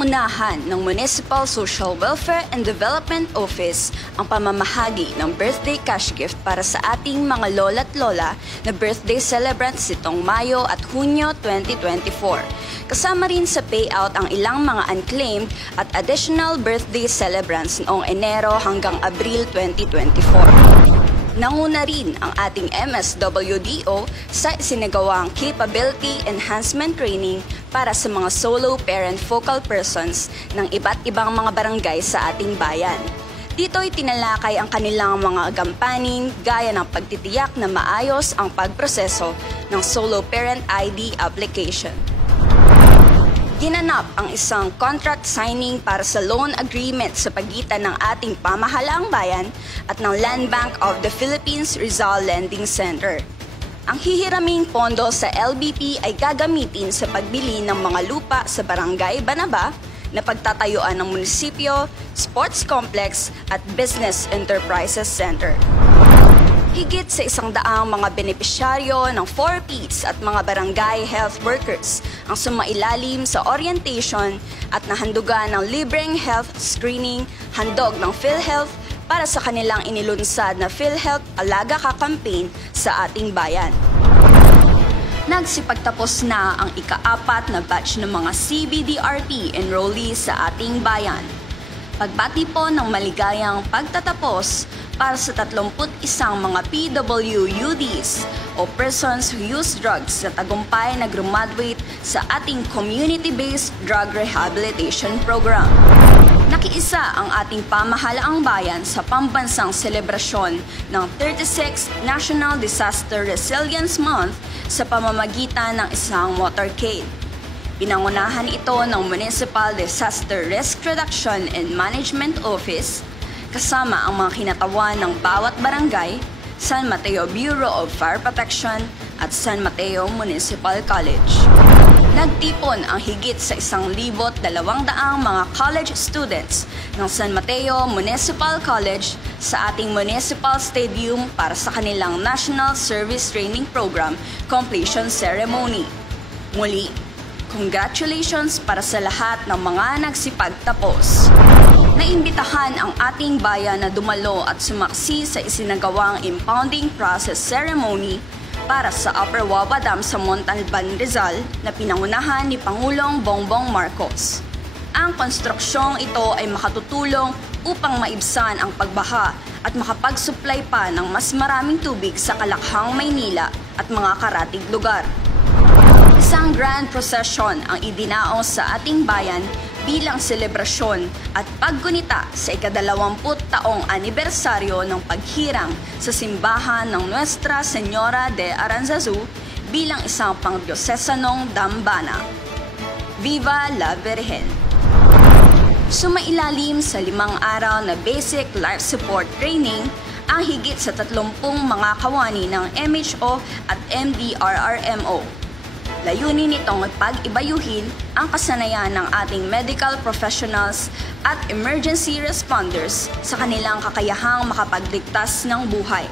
Pinangunahan ng Municipal Social Welfare and Development Office ang pamamahagi ng birthday cash gift para sa ating mga lola't lola na birthday celebrants itong Mayo at Hunyo 2024. Kasama rin sa payout ang ilang mga unclaimed at additional birthday celebrants noong Enero hanggang Abril 2024. Nanguna rin ang ating MSWDO sa isinagawang Capability Enhancement Training para sa mga solo parent focal persons ng iba't ibang mga barangay sa ating bayan. Dito'y tinalakay ang kanilang mga gampanin gaya ng pagtitiyak na maayos ang pagproseso ng solo parent ID application. Ginanap ang isang contract signing para sa loan agreement sa pagitan ng ating pamahalaang bayan at ng Land Bank of the Philippines Rizal Lending Center. Ang hihiraming pondo sa LBP ay gagamitin sa pagbili ng mga lupa sa Barangay Banaba na pagtatayuan ng munisipyo, sports complex at business enterprises center. Higit sa 100 mga benepisyaryo ng 4Ps at mga barangay health workers ang sumailalim sa orientation at nahandugan ng libreng health screening handog ng PhilHealth para sa kanilang inilunsad na PhilHealth Alaga Ka campaign sa ating bayan. Nagsipagtapos na ang ika-4 na batch ng mga CBDRP enrollees sa ating bayan. Pagbati po ng maligayang pagtatapos para sa 31 mga PWUDs o persons who use drugs na tagumpay na graduate sa ating Community-Based Drug Rehabilitation Program. Nakiisa ang ating pamahalaang bayan sa pambansang selebrasyon ng 36th National Disaster Resilience Month sa pamamagitan ng isang motorcade. Pinangunahan ito ng Municipal Disaster Risk Reduction and Management Office kasama ang mga kinatawan ng bawat barangay, San Mateo Bureau of Fire Protection at San Mateo Municipal College. Nagtipon ang higit sa 1,200 mga college students ng San Mateo Municipal College sa ating Municipal Stadium para sa kanilang National Service Training Program Completion Ceremony. Muli, congratulations para sa lahat ng mga nagsipagtapos. Naimbitahan ang ating bayan na dumalo at sumaksi sa isinagawang impounding process ceremony para sa Upper Wawa Dam sa Montalban, Rizal na pinangunahan ni Pangulong Bongbong Marcos. Ang konstruksyong ito ay makatutulong upang maibsan ang pagbaha at makapag-supply pa ng mas maraming tubig sa Kalakhang, Maynila at mga karatig lugar. Isang grand procession ang idinaos sa ating bayan bilang selebrasyon at paggunita sa ika-20 taong anibersaryo ng paghirang sa simbahan ng Nuestra Señora de Aranzazu bilang isang pangdiosesanong dambana. Viva la Virgen! Sumailalim sa 5 araw na basic life support training ang higit sa 30 mga kawani ng MHO at MDRRMO. Layunin nitong pag-ibayuhin ang kasanayan ng ating medical professionals at emergency responders sa kanilang kakayahang makapagligtas ng buhay.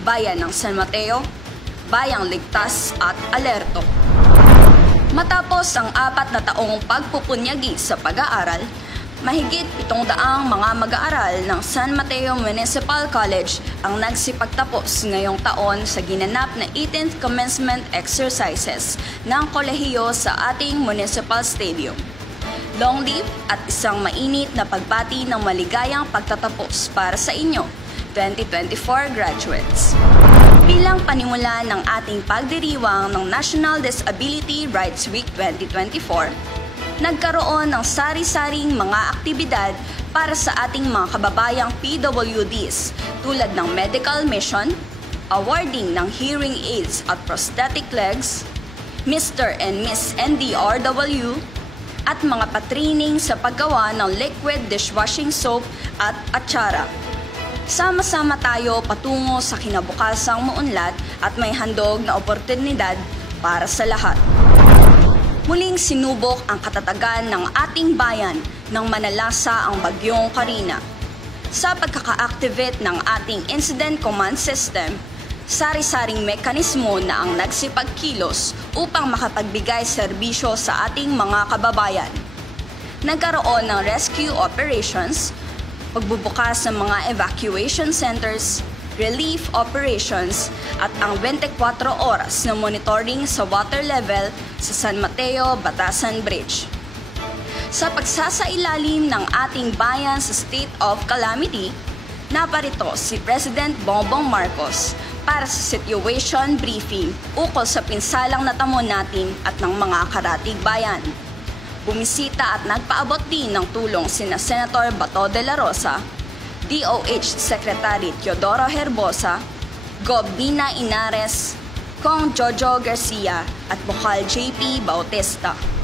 Bayan ng San Mateo, bayang ligtas at alerto. Matapos ang 4 na taong pagpupunyagi sa pag-aaral, mahigit 700 mga mag-aaral ng San Mateo Municipal College ang nagsipagtapos ngayong taon sa ginanap na 18th commencement exercises ng kolehiyo sa ating Municipal Stadium. Long live at isang mainit na pagbati ng maligayang pagtatapos para sa inyo, 2024 graduates. Bilang panimula ng ating pagdiriwang ng National Disability Rights Week 2024, nagkaroon ng sari-saring mga aktibidad para sa ating mga kababayang PWDs tulad ng medical mission, awarding ng hearing aids at prosthetic legs, Mr. and Miss NDRW, at mga patraining sa paggawa ng liquid dishwashing soap at atsara. Sama-sama tayo patungo sa kinabukasang maunlad at may handog na oportunidad para sa lahat. Muling sinubok ang katatagan ng ating bayan nang manalasa ang bagyong Karina. Sa pagkaka-activate ng ating Incident Command System, sari-saring mekanismo na ang nagsipagkilos upang makapagbigay serbisyo sa ating mga kababayan. nagkaroon ng rescue operations, pagbubukas ng mga evacuation centers, relief operations, at ang 24 oras na monitoring sa water level sa San Mateo, Batasan Bridge. Sa pagsasailalim ng ating bayan sa state of calamity, naparito si President Bongbong Marcos para sa situation briefing ukol sa pinsalang natamo natin at ng mga karatig bayan. Bumisita at nagpaabot din ng tulong sina Senator Bato de la Rosa, DOH Secretary Teodoro Herbosa, Gob Nina Inares, Kong Jojo Garcia at Bokal JP Bautista.